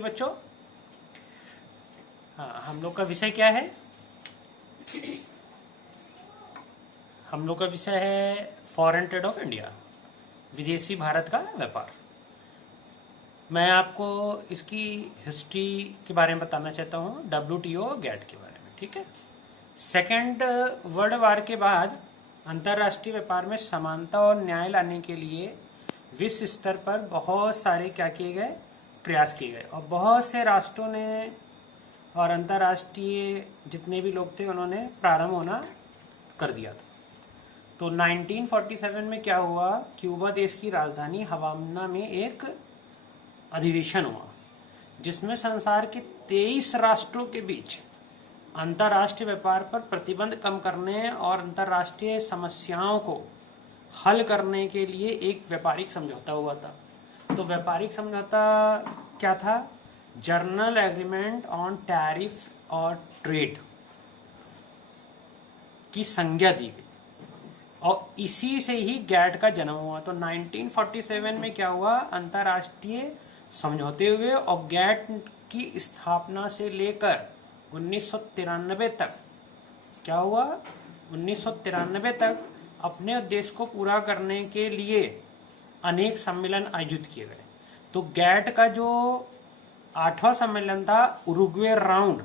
बच्चों, हाँ, हम लोग का विषय क्या है? हम लोग का विषय है फॉरेन ट्रेड ऑफ इंडिया, विदेशी भारत का व्यापार। मैं आपको इसकी हिस्ट्री के बारे में बताना चाहता हूँ, WTO और गैट के बारे में। ठीक है। सेकेंड वर्ल्ड वार के बाद अंतर्राष्ट्रीय व्यापार में समानता और न्याय लाने के लिए विश्व स्तर पर बहुत सारे क्या किए गए, प्रयास किए गए, और बहुत से राष्ट्रों ने और अंतर्राष्ट्रीय जितने भी लोग थे उन्होंने प्रारंभ होना कर दिया था। तो 1947 में क्या हुआ, क्यूबा देश की राजधानी हवाना में एक अधिवेशन हुआ जिसमें संसार के 23 राष्ट्रों के बीच अंतर्राष्ट्रीय व्यापार पर प्रतिबंध कम करने और अंतर्राष्ट्रीय समस्याओं को हल करने के लिए एक व्यापारिक समझौता हुआ था। तो व्यापारिक समझौता क्या था? जर्नल एग्रीमेंट ऑन टैरिफ और ट्रेड की संज्ञा दी गई और इसी से ही गैट का जन्म हुआ। तो 1947 में क्या हुआ, अंतर्राष्ट्रीय समझौते हुए और गैट की स्थापना से लेकर 1993 तक क्या हुआ, 1993 तक अपने उद्देश्य को पूरा करने के लिए अनेक सम्मेलन आयोजित किए गए। तो गैट का जो 8वां सम्मेलन था, उरुग्वे राउंड,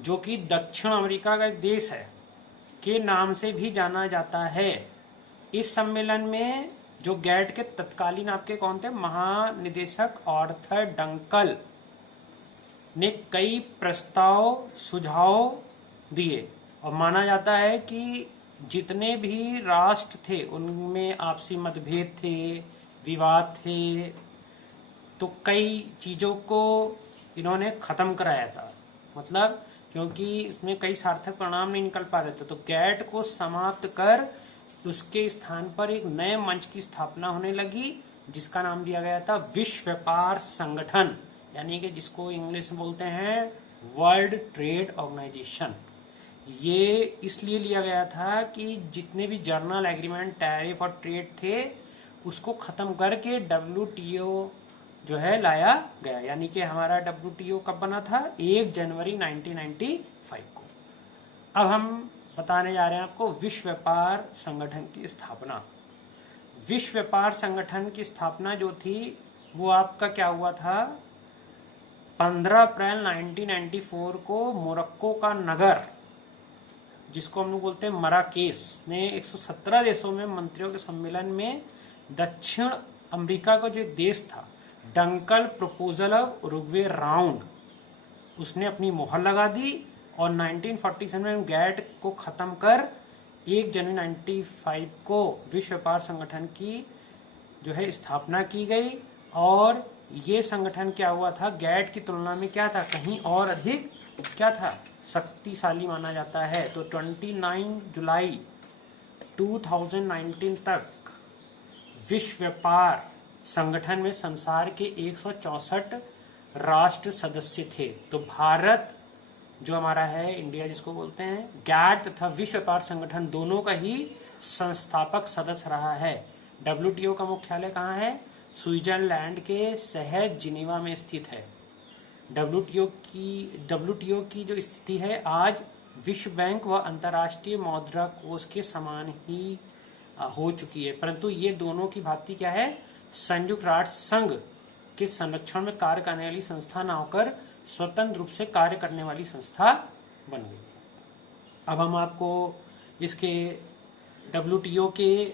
जो कि दक्षिण अमेरिका का एक देश है के नाम से भी जाना जाता है। इस सम्मेलन में जो गैट के तत्कालीन आपके कौन थे, महानिदेशक आर्थर डंकल ने कई प्रस्ताव सुझाव दिए और माना जाता है कि जितने भी राष्ट्र थे उनमें आपसी मतभेद थे, विवाद थे, तो कई चीजों को इन्होंने खत्म कराया था। मतलब क्योंकि इसमें कई सार्थक परिणाम नहीं निकल पा रहे थे, तो गैट को समाप्त कर उसके स्थान पर एक नए मंच की स्थापना होने लगी जिसका नाम दिया गया था विश्व व्यापार संगठन, यानी कि जिसको इंग्लिश में बोलते हैं वर्ल्ड ट्रेड ऑर्गेनाइजेशन। ये इसलिए लिया गया था कि जितने भी जर्नल एग्रीमेंट, टैरिफ और ट्रेड थे उसको खत्म करके WTO जो है लाया गया। यानी कि हमारा WTO कब बना था, 1 जनवरी 1995 को। अब हम बताने जा रहे हैं आपको विश्व व्यापार संगठन की स्थापना। विश्व व्यापार संगठन की स्थापना जो थी वो आपका क्या हुआ था, 15 अप्रैल 1994 को मोरक्को का नगर, जिसको हम लोग बोलते हैं मराकेश, ने 117 देशों में मंत्रियों के सम्मेलन में दक्षिण अमेरिका का जो एक देश था, Dunkel proposal of Uruguay round, उसने अपनी मोहर लगा दी और 1947 में गैट को खत्म कर 1 जनवरी 1995 को विश्व व्यापार संगठन की जो है स्थापना की गई। और ये संगठन क्या हुआ था, गैट की तुलना में क्या था, कहीं और अधिक क्या था, शक्तिशाली माना जाता है। तो 29 जुलाई 2019 तक विश्व व्यापार संगठन में संसार के 164 राष्ट्र सदस्य थे। तो भारत जो हमारा है, इंडिया जिसको बोलते हैं, गैट तथा विश्व व्यापार संगठन दोनों का ही संस्थापक सदस्य रहा है। WTO का मुख्यालय कहाँ है, स्विट्जरलैंड के शहर जिनेवा में स्थित है। WTO की जो स्थिति है आज विश्व बैंक व अंतर्राष्ट्रीय मुद्रा कोष के समान ही हो चुकी है, परंतु ये दोनों की भांति क्या है, संयुक्त राष्ट्र संघ के संरक्षण में कार्य करने वाली संस्था न होकर स्वतंत्र रूप से कार्य करने वाली संस्था बन गई। अब हम आपको इसके WTO के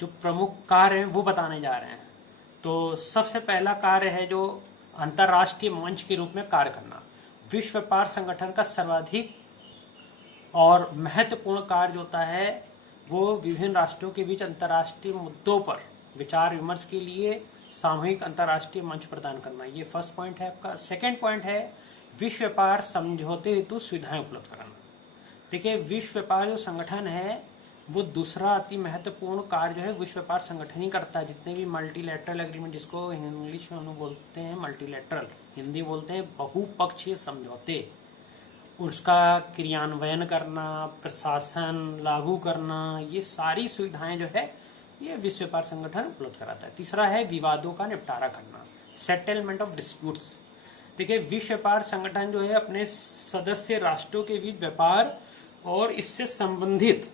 जो प्रमुख कार्य हैं वो बताने जा रहे हैं। तो सबसे पहला कार्य है जो अंतर्राष्ट्रीय मंच के रूप में कार्य करना। विश्व व्यापार संगठन का सर्वाधिक और महत्वपूर्ण कार्य होता है वो विभिन्न राष्ट्रों के बीच अंतर्राष्ट्रीय मुद्दों पर विचार विमर्श के लिए सामूहिक अंतर्राष्ट्रीय मंच प्रदान करना। ये फर्स्ट पॉइंट है आपका। सेकेंड पॉइंट है विश्व व्यापार समझौते हेतु सुविधाएं उपलब्ध कराना। देखिए, विश्व व्यापार जो संगठन है वो दूसरा अति महत्वपूर्ण कार्य जो है विश्व व्यापार संगठन ही करता है। जितने भी मल्टीलैटरल एग्रीमेंट, जिसको इंग्लिश में हम लोग बोलते हैं मल्टीलैटरल, हिंदी बोलते हैं बहुपक्षीय समझौते, उसका क्रियान्वयन करना, प्रशासन लागू करना, ये सारी सुविधाएं जो है ये विश्व व्यापार संगठन उपलब्ध कराता है। तीसरा है विवादों का निपटारा करना, सेटलमेंट ऑफ डिस्प्यूट्स। देखिए, विश्व व्यापार संगठन जो है अपने सदस्य राष्ट्रों के बीच व्यापार और इससे संबंधित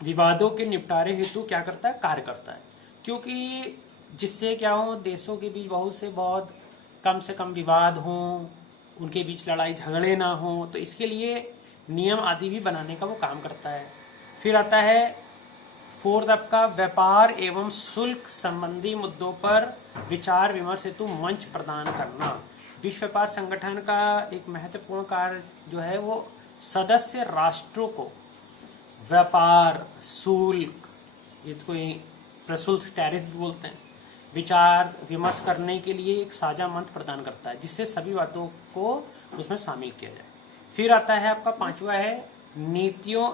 विवादों के निपटारे हेतु क्या करता है, कार्य करता है। क्योंकि जिससे क्या हो, देशों के बीच बहुत कम से कम विवाद हों, उनके बीच लड़ाई झगड़े ना हो, तो इसके लिए नियम आदि भी बनाने का वो काम करता है। फिर आता है फोर्थ आपका व्यापार एवं शुल्क संबंधी मुद्दों पर विचार विमर्श हेतु मंच प्रदान करना। विश्व व्यापार संगठन का एक महत्वपूर्ण कार्य जो है वो सदस्य राष्ट्रों को व्यापार, शुल्क, ये तो कोई प्रशुल्क टैरिफ भी बोलते हैं, विचार विमर्श करने के लिए एक साझा मंच प्रदान करता है, जिससे सभी बातों को उसमें शामिल किया जाए। फिर आता है आपका पांचवा है नीतियों